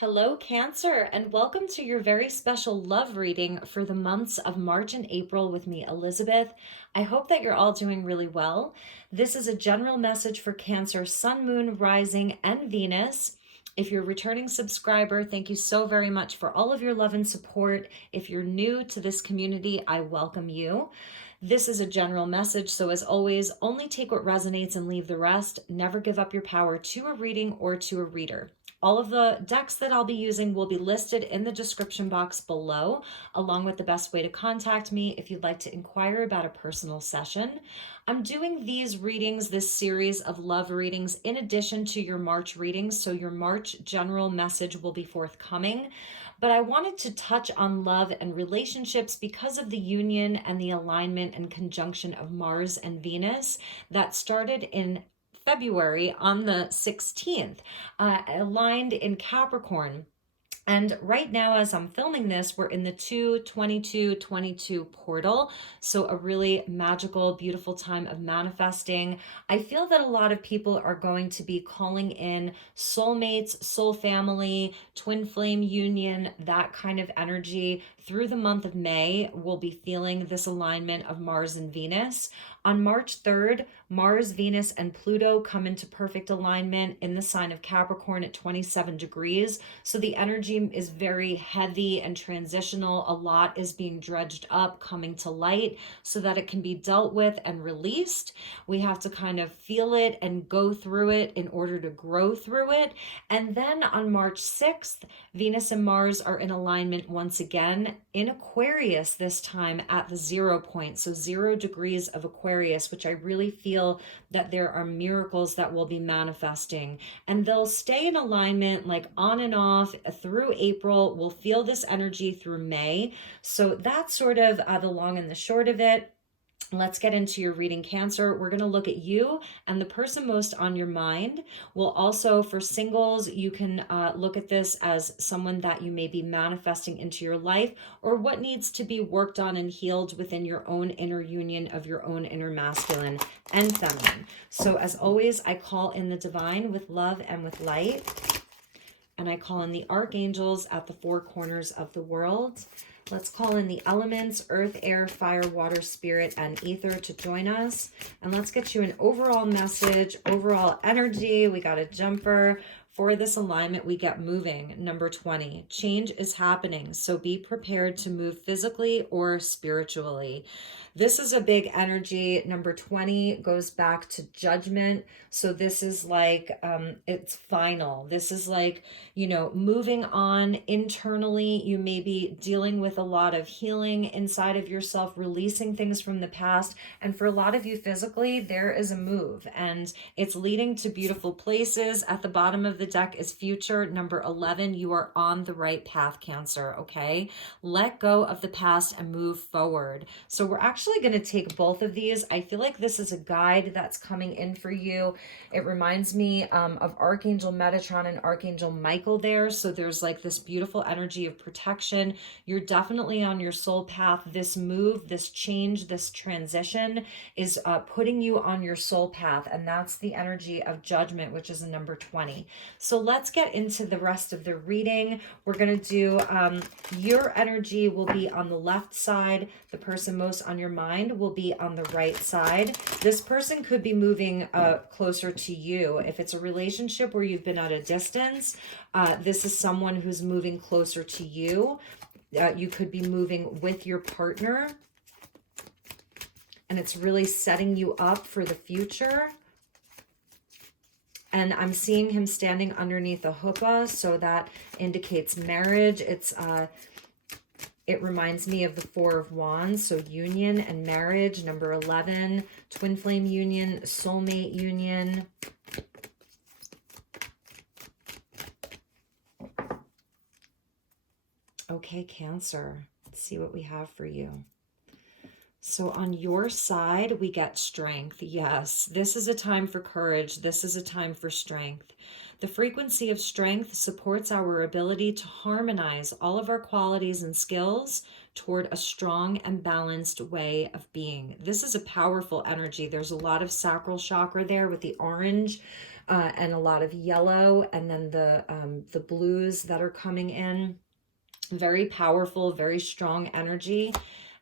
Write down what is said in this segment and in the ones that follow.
Hello, Cancer, and welcome to your very special love reading for the months of March and April with me, Elizabeth. I hope that you're all doing really well. This is a general message for Cancer, Sun, Moon, Rising, and Venus. If you're a returning subscriber, thank you so very much for all of your love and support. If you're new to this community, I welcome you. This is a general message, so as always, only take what resonates and leave the rest. Never give up your power to a reading or to a reader. All of the decks that I'll be using will be listed in the description box below, along with the best way to contact me if you'd like to inquire about a personal session. I'm doing these readings, this series of love readings, in addition to your March readings, so your March general message will be forthcoming. But I wanted to touch on love and relationships because of the union and the alignment and conjunction of Mars and Venus that started in February on the 16th, aligned in Capricorn. And right now, as I'm filming this, we're in the 2/22/22 portal. So a really magical, beautiful time of manifesting. I feel that a lot of people are going to be calling in soulmates, soul family, twin flame union, that kind of energy. Through the month of May, we'll be feeling this alignment of Mars and Venus. On March 3rd, Mars, Venus, and Pluto come into perfect alignment in the sign of Capricorn at 27 degrees. So the energy is very heavy and transitional. A lot is being dredged up, coming to light so that it can be dealt with and released. We have to kind of feel it and go through it in order to grow through it. And then on March 6th, Venus and Mars are in alignment once again in Aquarius, this time at the 0 point. So 0 degrees of Aquarius, which I really feel that there are miracles that will be manifesting, and they'll stay in alignment like on and off through April. We'll feel this energy through May. So that's sort of the long and the short of it. Let's get into your reading, Cancer. We're going to look at you and the person most on your mind. We'll also, for singles, you can look at this as someone that you may be manifesting into your life, or what needs to be worked on and healed within your own inner union of your own inner masculine and feminine. So as always, I call in the divine with love and with light, and I call in the archangels at the four corners of the world. Let's call in the elements, earth, air, fire, water, spirit, and ether to join us. And let's get you an overall message, overall energy. We got a jumper. For this alignment, we get moving. Number 20, change is happening. So be prepared to move physically or spiritually. This is a big energy. Number 20 goes back to judgment. So this is like, it's final. This is like, moving on internally. You may be dealing with a lot of healing inside of yourself, releasing things from the past. And for a lot of you physically, there is a move and it's leading to beautiful places. At the bottom of the deck is future. Number 11, you are on the right path, Cancer, okay? Let go of the past and move forward. So we're actually going to take both of these. I feel like this is a guide that's coming in for you. It reminds me of Archangel Metatron and Archangel Michael there. So there's like this beautiful energy of protection. You're definitely on your soul path. This move, this change, this transition is putting you on your soul path. And that's the energy of judgment, which is a number 20. So let's get into the rest of the reading. We're going to do your energy will be on the left side. The person most on your mind will be on the right side. This person could be moving closer to you. If it's a relationship where you've been at a distance, this is someone who's moving closer to you. You could be moving with your partner, and it's really setting you up for the future. And I'm seeing him standing underneath a chuppah, so that indicates marriage. It reminds me of the Four of Wands, so union and marriage. Number 11, twin flame union, soulmate union. Okay, Cancer, let's see what we have for you. So on your side, we get strength. Yes, this is a time for courage. This is a time for strength. The frequency of strength supports our ability to harmonize all of our qualities and skills toward a strong and balanced way of being. This is a powerful energy. There's a lot of sacral chakra there with the orange. and a lot of yellow, and then the blues that are coming in. Very powerful, very strong energy.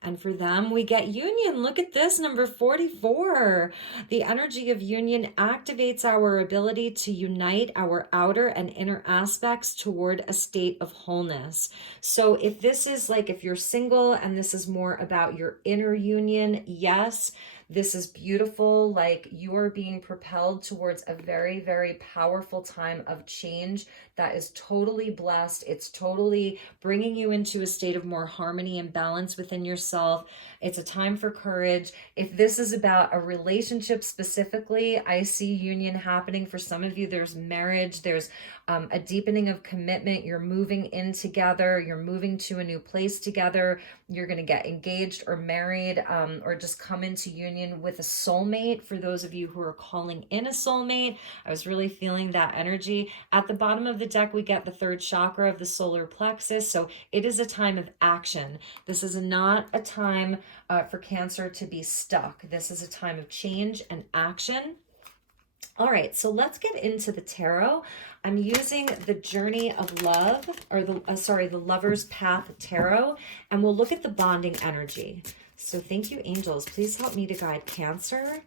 And for them, we get union. Look at this, number 44. The energy of union activates our ability to unite our outer and inner aspects toward a state of wholeness. So if this is like, if you're single and this is more about your inner union, yes, this is beautiful. Like, you are being propelled towards a very, very powerful time of change that is totally blessed. It's totally bringing you into a state of more harmony and balance within yourself. It's a time for courage. If this is about a relationship specifically, I see union happening. For some of you, there's marriage, there's a deepening of commitment. You're moving in together, you're moving to a new place together, you're going to get engaged or married, or just come into union with a soulmate. For those of you who are calling in a soulmate, I was really feeling that energy. At the bottom of the deck, we get the third chakra of the solar plexus. So it is a time of action. This is not a time for Cancer to be stuck. This is a time of change and action. All right, so let's get into the tarot. I'm using the Journey of Love, or the Lover's Path Tarot, and we'll look at the bonding energy. So thank you, angels. Please help me to guide Cancer.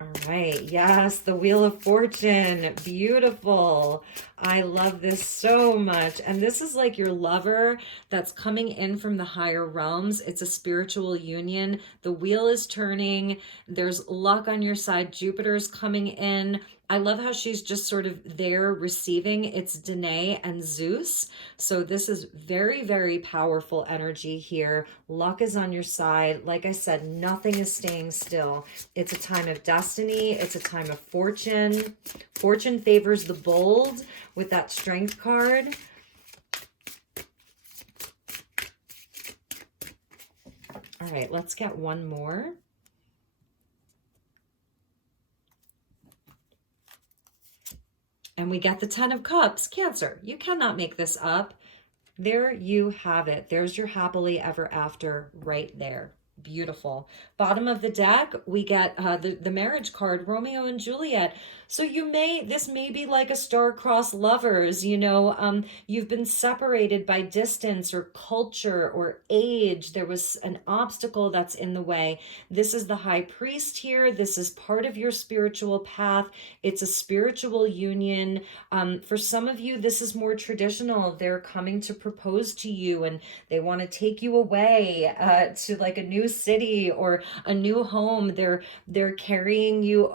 All right, yes, the Wheel of Fortune, beautiful. I love this so much. And this is like your lover that's coming in from the higher realms. It's a spiritual union. The wheel is turning. There's luck on your side. Jupiter's coming in. I love how she's just sort of there receiving. It's Danae and Zeus. So this is very, very powerful energy here. Luck is on your side. Like I said, nothing is staying still. It's a time of destiny. It's a time of fortune. Fortune favors the bold with that Strength card. All right, let's get one more. And we get the Ten of Cups. Cancer, you cannot make this up. There you have it. There's your happily ever after right there. Beautiful. Bottom of the deck, we get the marriage card, Romeo and Juliet. So this may be like a star-crossed lovers, you've been separated by distance or culture or age. There was an obstacle that's in the way. This is the High Priest here. This is part of your spiritual path. It's a spiritual union. For some of you, this is more traditional. They're coming to propose to you and they want to take you away to like a new city or a new home. They're carrying you,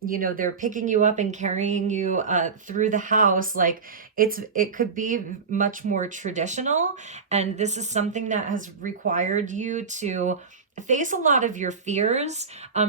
they're picking you up and carrying you through the house. Like it could be much more traditional, and this is something that has required you to face a lot of your fears.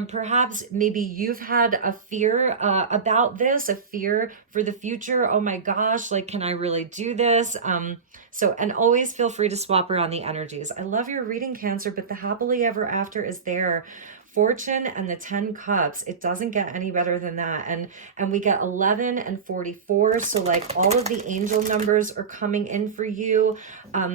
Perhaps maybe you've had a fear about this, a fear for the future. Oh my gosh, like, can I really do this? And always feel free to swap around the energies. I love your reading, Cancer, but the happily ever after is there. Fortune and the 10 cups. It doesn't get any better than that. And we get 11 and 44. So like all of the angel numbers are coming in for you.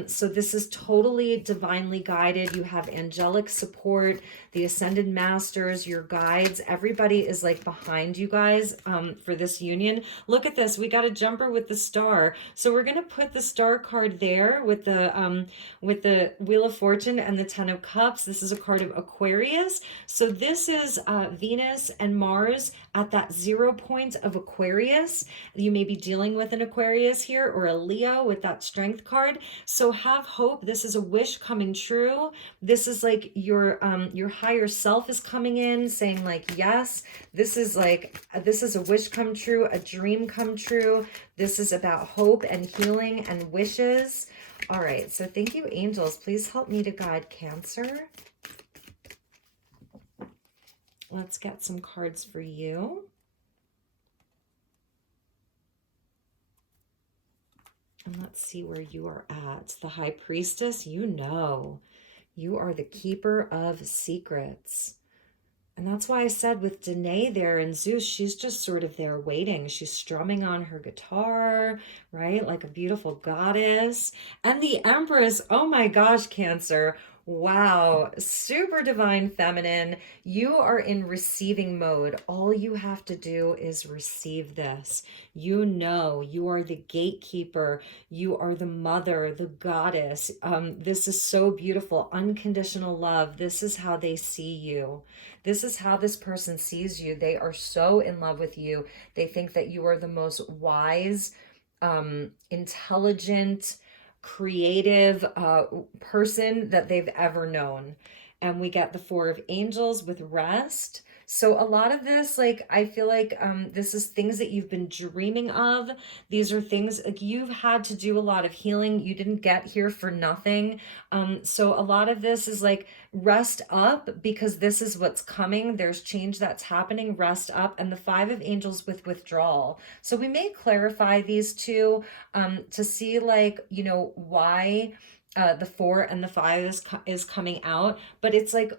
So this is totally divinely guided. You have angelic support, the ascended masters, your guides. Everybody is like behind you guys for this union. Look at this. We got a jumper with the star. So we're going to put the star card there with the Wheel of Fortune and the 10 of Cups. This is a card of Aquarius. So this is Venus and Mars at that 0 point of Aquarius. You may be dealing with an Aquarius here or a Leo with that Strength card. So have hope. This is a wish coming true. This is like your higher self is coming in saying like, yes, this is a wish come true, a dream come true. This is about hope and healing and wishes. All right. So thank you, angels. Please help me to guide Cancer. Let's get some cards for you. And let's see where you are at. The High Priestess, you are the keeper of secrets. And that's why I said with Danae there and Zeus, she's just sort of there waiting. She's strumming on her guitar, right? Like a beautiful goddess. And the Empress, oh my gosh, Cancer. Wow, super divine feminine. You are in receiving mode. All you have to do is receive this. You know, you are the gatekeeper. You are the mother, the goddess. This is so beautiful. Unconditional love. This is how they see you. This is how this person sees you. They are so in love with you. They think that you are the most wise, intelligent, creative person that they've ever known. And we get the Four of Angels with rest. So a lot of this, like, I feel like this is things that you've been dreaming of. These are things like you've had to do a lot of healing. You didn't get here for nothing. So a lot of this is like rest up because this is what's coming. There's change that's happening. Rest up. And the Five of Angels with withdrawal. So we may clarify these two to see, like, you know, why the four and the five is coming out, but it's like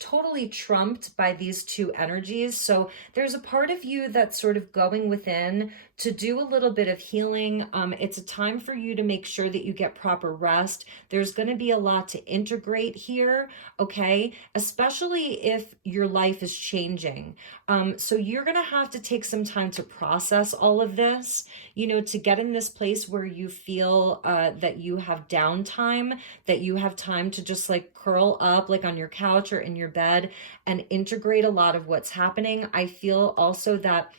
totally trumped by these two energies. So there's a part of you that's sort of going within to do a little bit of healing. It's a time for you to make sure that you get proper rest. There's going to be a lot to integrate here, okay? Especially if your life is changing. So you're going to have to take some time to process all of this, you know, to get in this place where you feel that you have downtime, that you have time to just like curl up like on your couch or in your bed and integrate a lot of what's happening. I feel also that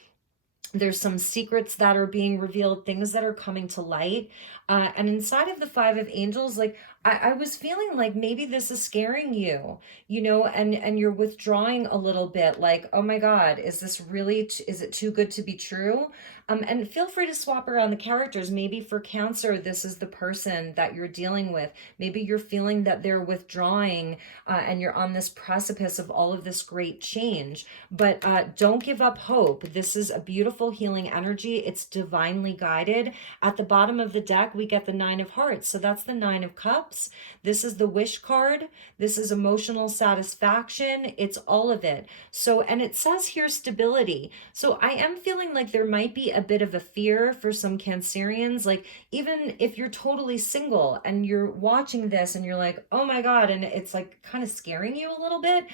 there's some secrets that are being revealed, things that are coming to light. And inside of the Five of Angels, like I was feeling like maybe this is scaring you, you know, and you're withdrawing a little bit like, oh my God, is this really, is it too good to be true? And feel free to swap around the characters. Maybe for Cancer, this is the person that you're dealing with. Maybe you're feeling that they're withdrawing and you're on this precipice of all of this great change. But don't give up hope. This is a beautiful healing energy. It's divinely guided. At the bottom of the deck, we get the Nine of Hearts. So that's the Nine of Cups. This is the Wish card. This is emotional satisfaction. It's all of it. So, and it says here stability. So I am feeling like there might be a bit of a fear for some Cancerians. Like even if you're totally single and you're watching this and you're like, oh my God, and it's like kind of scaring you a little bit,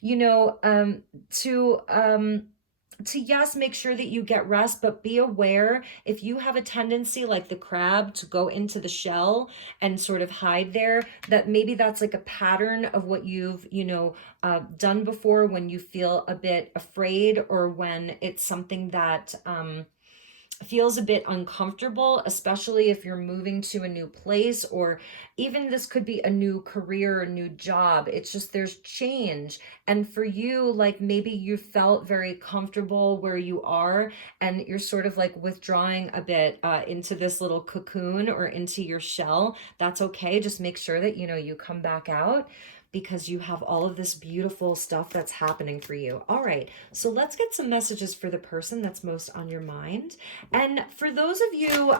you know, to yes, make sure that you get rest, but be aware if you have a tendency like the crab to go into the shell and sort of hide there, that maybe that's like a pattern of what you've, you know, done before when you feel a bit afraid or when it's something that feels a bit uncomfortable, especially if you're moving to a new place, or even this could be a new career, a new job. It's just there's change. And for you, like maybe you felt very comfortable where you are and you're sort of like withdrawing a bit into this little cocoon or into your shell. That's okay. Just make sure that, you know, you come back out, because you have all of this beautiful stuff that's happening for you. All right, so let's get some messages for the person that's most on your mind. And for those of you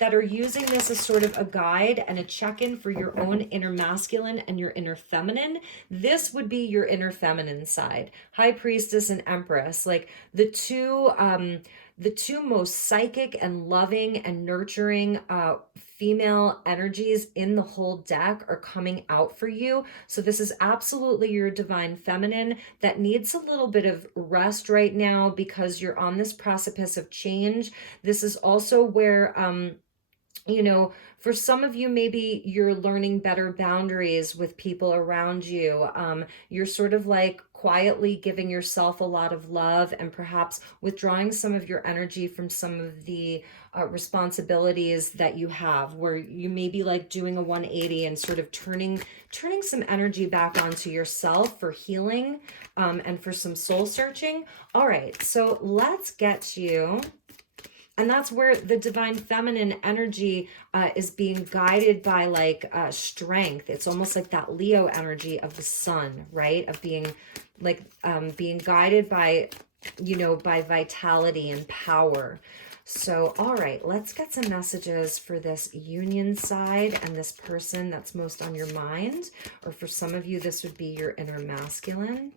that are using this as sort of a guide and a check-in for your own inner masculine and your inner feminine, this would be your inner feminine side. High Priestess and Empress, like the two most psychic and loving and nurturing female energies in the whole deck are coming out for you. So this is absolutely your divine feminine that needs a little bit of rest right now because you're on this precipice of change. This is also where you know, for some of you, maybe you're learning better boundaries with people around you. You're sort of like quietly giving yourself a lot of love and perhaps withdrawing some of your energy from some of the responsibilities that you have, where you may be like doing a 180 and sort of turning some energy back onto yourself for healing and for some soul searching. All right, so let's get you. And that's where the divine feminine energy is being guided by like strength. It's almost like that Leo energy of the sun, right? Of being like being guided by, you know, by vitality and power. So, all right, let's get some messages for this union side and this person that's most on your mind. Or for some of you, this would be your inner masculine.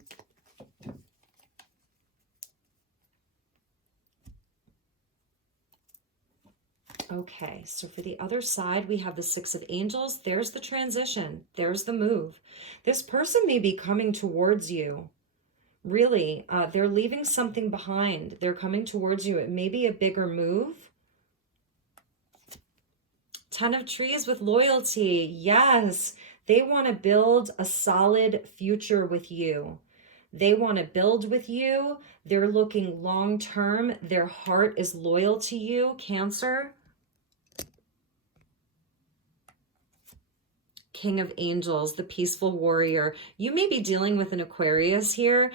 Okay, so for the other side, we have the Six of Angels. There's the transition. There's the move. This person may be coming towards you. Really, they're leaving something behind. They're coming towards you. It may be a bigger move. Ten of Trees with loyalty. Yes, they want to build a solid future with you. They want to build with you. They're looking long term. Their heart is loyal to you, Cancer. King of Angels, the peaceful warrior. You may be dealing with an Aquarius here.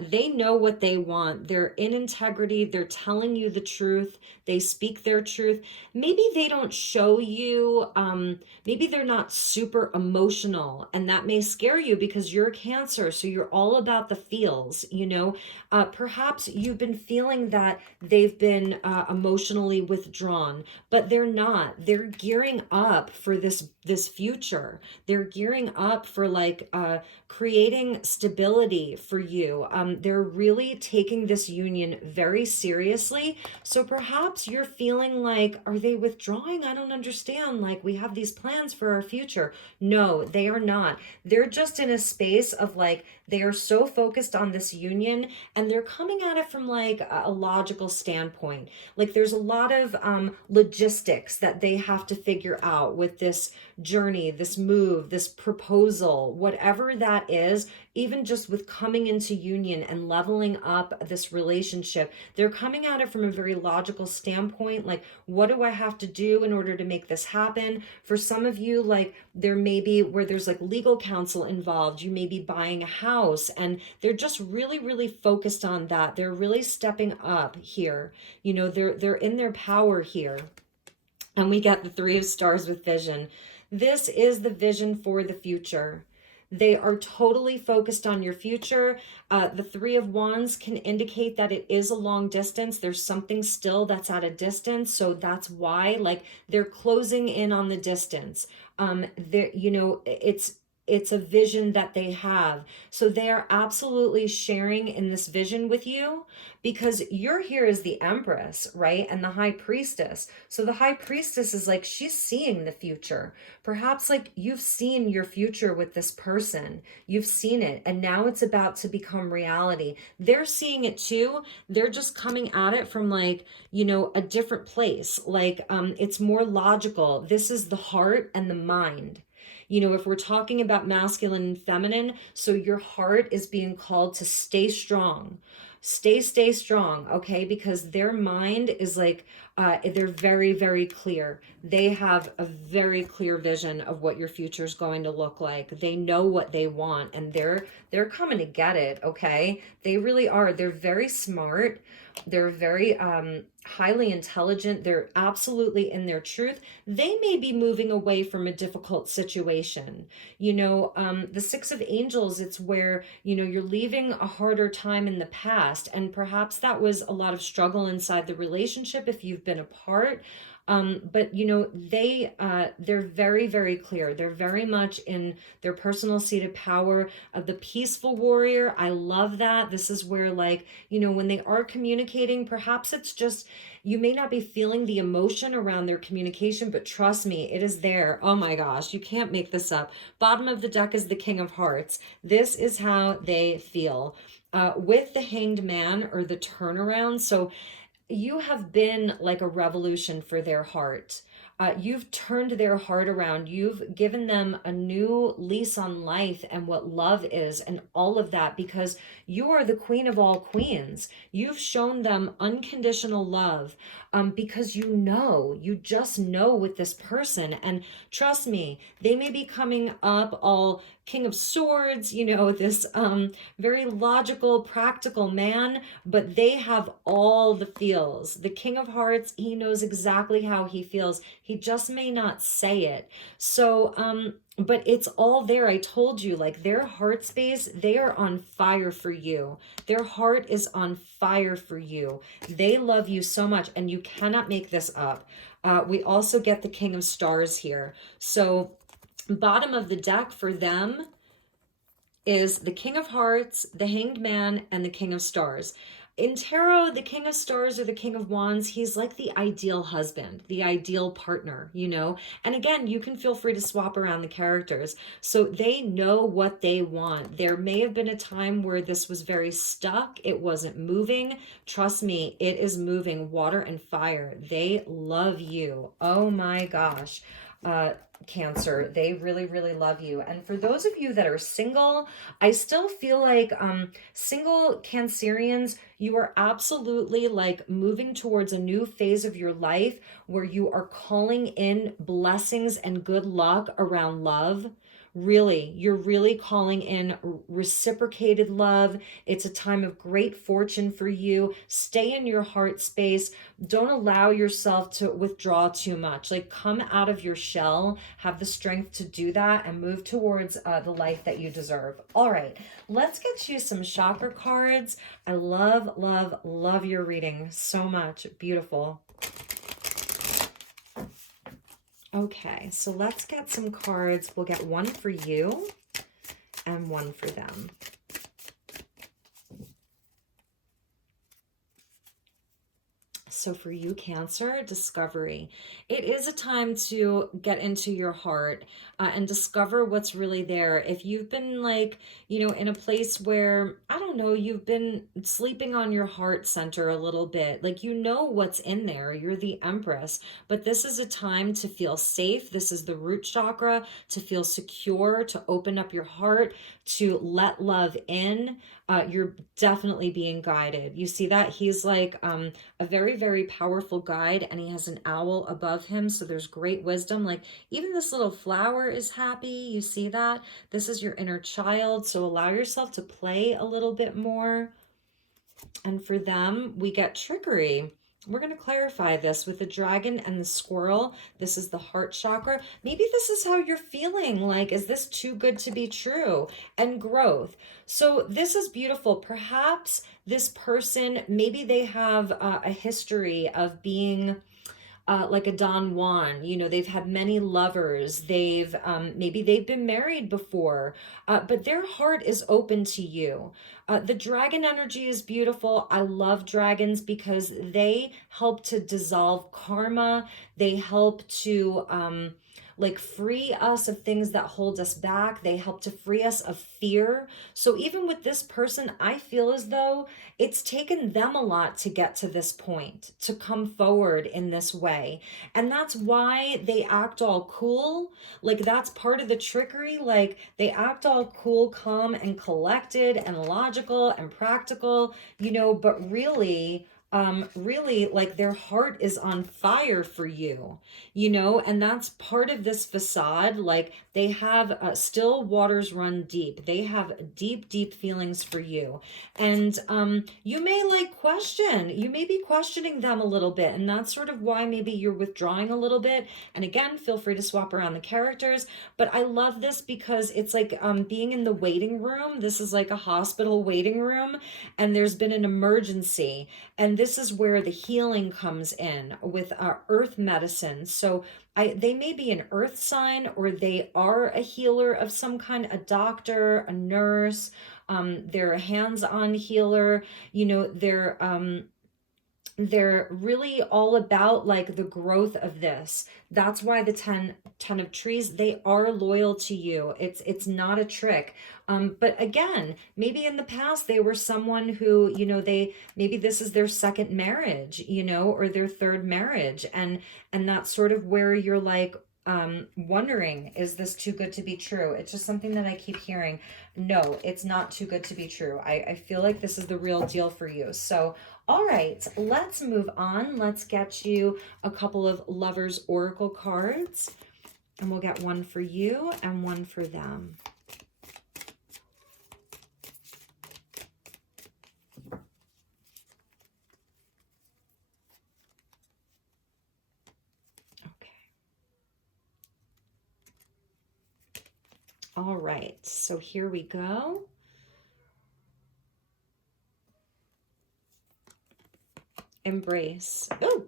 They know what they want. They're in integrity. They're telling you the truth. They speak their truth. Maybe they don't show you, maybe they're not super emotional, and that may scare you because you're a Cancer, so you're all about the feels, you know. Perhaps you've been feeling that they've been emotionally withdrawn, but they're not. They're gearing up for this future. They're gearing up for like creating stability for you. They're really taking this union very seriously. So perhaps you're feeling like, are they withdrawing? I don't understand. Like, we have these plans for our future. No, they are not. They're just in a space of like, they are so focused on this union, and they're coming at it from like a logical standpoint. Like, there's a lot of logistics that they have to figure out with this journey, this move, this proposal, whatever that is. Even just with coming into union and leveling up this relationship, they're coming at it from a very logical standpoint. Like, what do I have to do in order to make this happen? For some of you, like, there may be where there's like legal counsel involved. You may be buying a house, and they're just really, really focused on that. They're really stepping up here. You know, they're in their power here. And we get the Three of Stars with vision. This is the vision for the future. They are totally focused on your future. The Three of Wands can indicate that it is a long distance. There's something still that's at a distance. So that's why, like, they're closing in on the distance. You know, it's a vision that they have. So they are absolutely sharing in this vision with you, because you're here as the Empress, right? And the High Priestess. So the High Priestess is like, she's seeing the future. Perhaps like you've seen your future with this person. You've seen it, and now it's about to become reality. They're seeing it too. They're just coming at it from like, you know, a different place. Like, it's more logical. This is the heart and the mind. You know, if we're talking about masculine and feminine, so your heart is being called to stay strong. Stay strong, okay? Because their mind is like, they're very, very clear. They have a very clear vision of what your future is going to look like. They know what they want, and they're coming to get it, okay? They really are. They're very smart. They're very highly intelligent. They're absolutely in their truth. They may be moving away from a difficult situation. You know, the Six of Angels, it's where, you know, you're leaving a harder time in the past, and perhaps that was a lot of struggle inside the relationship if you've been apart. But you know, they're very, very clear. They're very much in their personal seat of power. The peaceful warrior, I love that. This is where, like, you know, when they are communicating, perhaps it's just, you may not be feeling the emotion around their communication, but trust me, it is there. Oh my gosh, you can't make this up. Bottom of the deck is the King of Hearts. This is how they feel. With the Hanged Man, or the turnaround. So you have been like a revolution for their heart. You've turned their heart around. You've given them a new lease on life and what love is, and all of that, because you are the queen of all queens. You've shown them unconditional love, because you just know with this person. And trust me, they may be coming up all King of Swords, you know, this very logical, practical man, but they have all the feels. The King of Hearts, he knows exactly how he feels. He just may not say it. So, but it's all there. I told you, like, their heart space, they are on fire for you. Their heart is on fire for you. They love you so much, and you cannot make this up. We also get the King of Stars here. So bottom of the deck for them is the King of Hearts, the Hanged Man, and the King of Stars. in tarot, the King of Stars or the King of Wands, he's like the ideal husband, the ideal partner, you know? And again, you can feel free to swap around the characters. So they know what they want. There may have been a time where this was very stuck. It wasn't moving. Trust me, it is moving. Water and fire. They love you. Oh my gosh. Cancer, they really, really love you. And for those of you that are single, I still feel like single Cancerians, you are absolutely like moving towards a new phase of your life where you are calling in blessings and good luck around love. Really, you're really calling in reciprocated love. It's a time of great fortune for you. Stay in your heart space. Don't allow yourself to withdraw too much. Like, come out of your shell, have the strength to do that, and move towards the life that you deserve. All right, let's get you some chakra cards. I love, love, love your reading so much. Beautiful. Okay, so let's get some cards. We'll get one for you and one for them. So for you, Cancer, discovery. It is a time to get into your heart and discover what's really there. If you've been like, you know, in a place where, I don't know, you've been sleeping on your heart center a little bit, like, you know what's in there. You're the Empress, but this is a time to feel safe. This is the root chakra, to feel secure, to open up your heart, to let love in. You're definitely being guided. You see that? He's like a very, very powerful guide, and he has an owl above him. So there's great wisdom. Like, even this little flower is happy. You see that? This is your inner child. So allow yourself to play a little bit more. And for them, we get trickery. We're going to clarify this with the dragon and the squirrel. This is the heart chakra. Maybe this is how you're feeling. Like, is this too good to be true? And growth. So this is beautiful. Perhaps this person, maybe they have a history of being like a Don Juan. You know, they've had many lovers. They've maybe they've been married before, but their heart is open to you. The dragon energy is beautiful. I love dragons because they help to dissolve karma. They help to like free us of things that hold us back. They help to free us of fear. So even with this person, I feel as though it's taken them a lot to get to this point, to come forward in this way. And that's why they act all cool. Like, that's part of the trickery. Like, they act all cool, calm, and collected, and logical and practical, you know, but really, really, like, their heart is on fire for you, you know, and that's part of this facade. Like, they have still waters run deep. They have deep, deep feelings for you. And you may you may be questioning them a little bit. And that's sort of why maybe you're withdrawing a little bit. And again, feel free to swap around the characters. But I love this because it's like being in the waiting room. This is like a hospital waiting room, and there's been an emergency. And this is where the healing comes in with earth medicine. So they may be an earth sign, or they are a healer of some kind, a doctor, a nurse, they're a hands-on healer, you know, they're really all about like the growth of this. That's why the 10 of trees, they are loyal to you. It's not a trick. But again, maybe in the past they were someone who, you know, maybe this is their second marriage, you know, or their third marriage. And that's sort of where you're like, wondering, is this too good to be true? It's just something that I keep hearing. No, it's not too good to be true. I feel like this is the real deal for you. So, all right, let's move on. Let's get you a couple of Lovers Oracle cards, and we'll get one for you and one for them. All right, so here we go. Embrace. Oh,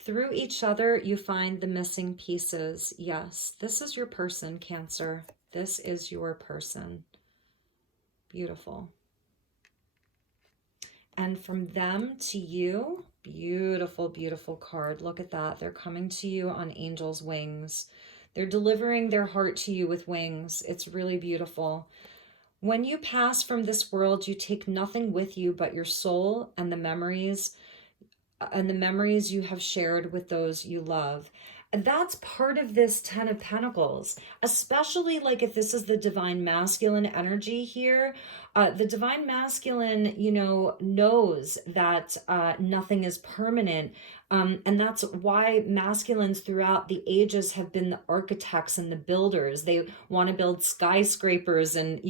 through each other, you find the missing pieces. Yes, this is your person, Cancer. This is your person. Beautiful. And from them to you, beautiful, beautiful card. Look at that. They're coming to you on angel's wings. They're delivering their heart to you with wings. It's really beautiful. When you pass from this world, you take nothing with you but your soul and the memories you have shared with those you love. And that's part of this 10 of Pentacles, especially like if this is the divine masculine energy here. The divine masculine, knows that nothing is permanent. And that's why masculines throughout the ages have been the architects and the builders. They want to build skyscrapers and,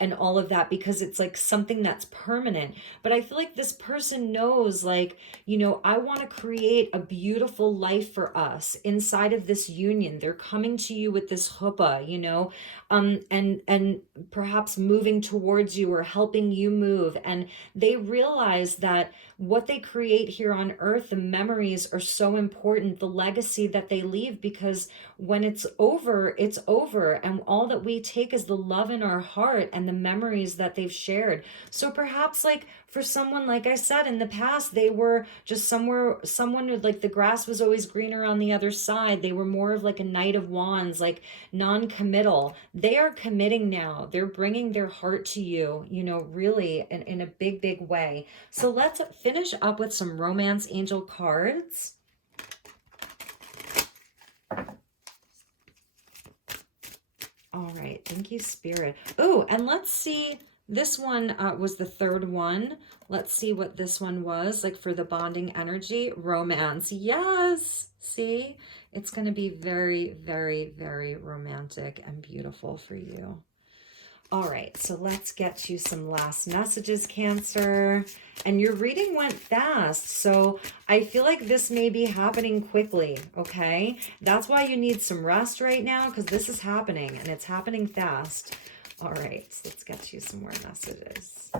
and all of that, because it's like something that's permanent. But I feel like this person knows, like, I want to create a beautiful life for us inside of this union. They're coming to you with this chuppah, and perhaps moving towards you or helping you move. And they realize that what they create here on earth, the memories are so important, the legacy that they leave, because when it's over, it's over. And all that we take is the love in our heart and the memories that they've shared. So perhaps like for someone, like I said, in the past, they were just someone who, like, the grass was always greener on the other side. They were more of like a Knight of Wands, like non-committal. They are committing now. They're bringing their heart to you, really in a big, big way. So let's finish up with some romance angel cards. All right. Thank you, Spirit. Oh, and let's see. This one was the third one. Let's see what this one was like for the bonding energy. Romance. Yes. See, it's going to be very, very, very romantic and beautiful for you. All right, so let's get to some last messages, Cancer. And your reading went fast, so I feel like this may be happening quickly, okay? That's why you need some rest right now, because this is happening, and it's happening fast. All right, so let's get you some more messages.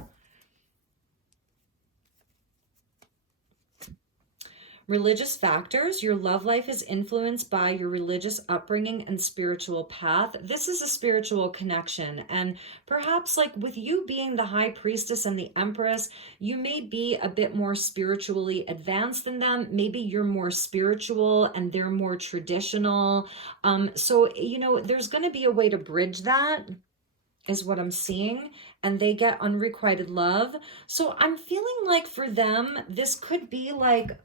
Religious factors. Your love life is influenced by your religious upbringing and spiritual path. This is a spiritual connection. And perhaps like with you being the high priestess and the empress, you may be a bit more spiritually advanced than them. Maybe you're more spiritual and they're more traditional. So, there's going to be a way to bridge that, is what I'm seeing, and they get unrequited love. So I'm feeling like for them, this could be like,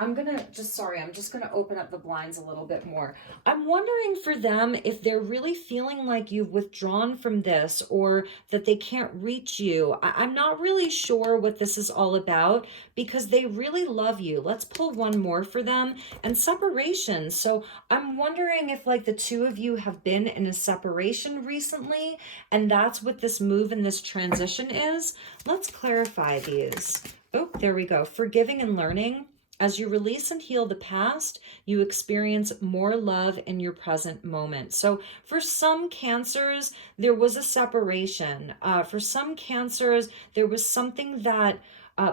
I'm just gonna open up the blinds a little bit more. I'm wondering for them if they're really feeling like you've withdrawn from this, or that they can't reach you. I'm not really sure what this is all about, because they really love you. Let's pull one more for them. And separation. So I'm wondering if like the two of you have been in a separation recently, and that's what this move and this transition is. Let's clarify these. Oh, there we go. Forgiving and learning. As you release and heal the past, you experience more love in your present moment. So for some Cancers, there was a separation. For some Cancers, there was something that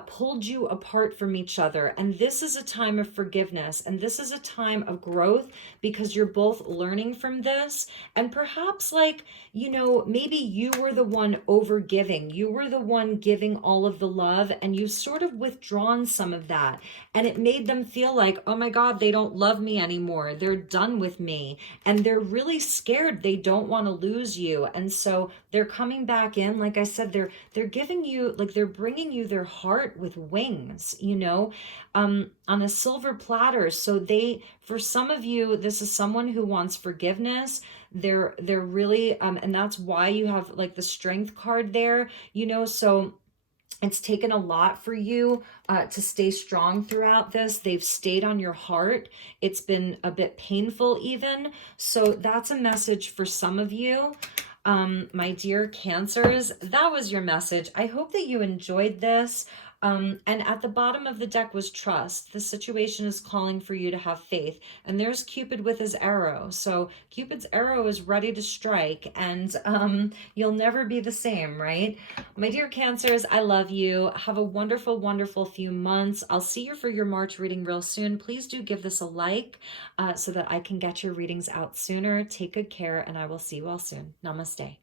pulled you apart from each other. And this is a time of forgiveness. And this is a time of growth, because you're both learning from this. And perhaps like, maybe you were the one over giving. You were the one giving all of the love, and you've sort of withdrawn some of that. And it made them feel like, oh my God, they don't love me anymore. They're done with me. And they're really scared. They don't want to lose you. And so they're coming back in. Like I said, they're giving you, like, they're bringing you their heart with wings, on a silver platter. So for some of you, this is someone who wants forgiveness. They're really, and that's why you have like the Strength card there, so it's taken a lot for you to stay strong throughout this. They've stayed on your heart. It's been a bit painful even. So that's a message for some of you. My dear Cancers, that was your message. I hope that you enjoyed this. And at the bottom of the deck was trust. The situation is calling for you to have faith. And there's Cupid with his arrow. So Cupid's arrow is ready to strike, and you'll never be the same, right? My dear Cancers, I love you. Have a wonderful, wonderful few months. I'll see you for your March reading real soon. Please do give this a like so that I can get your readings out sooner. Take good care, and I will see you all soon. Namaste.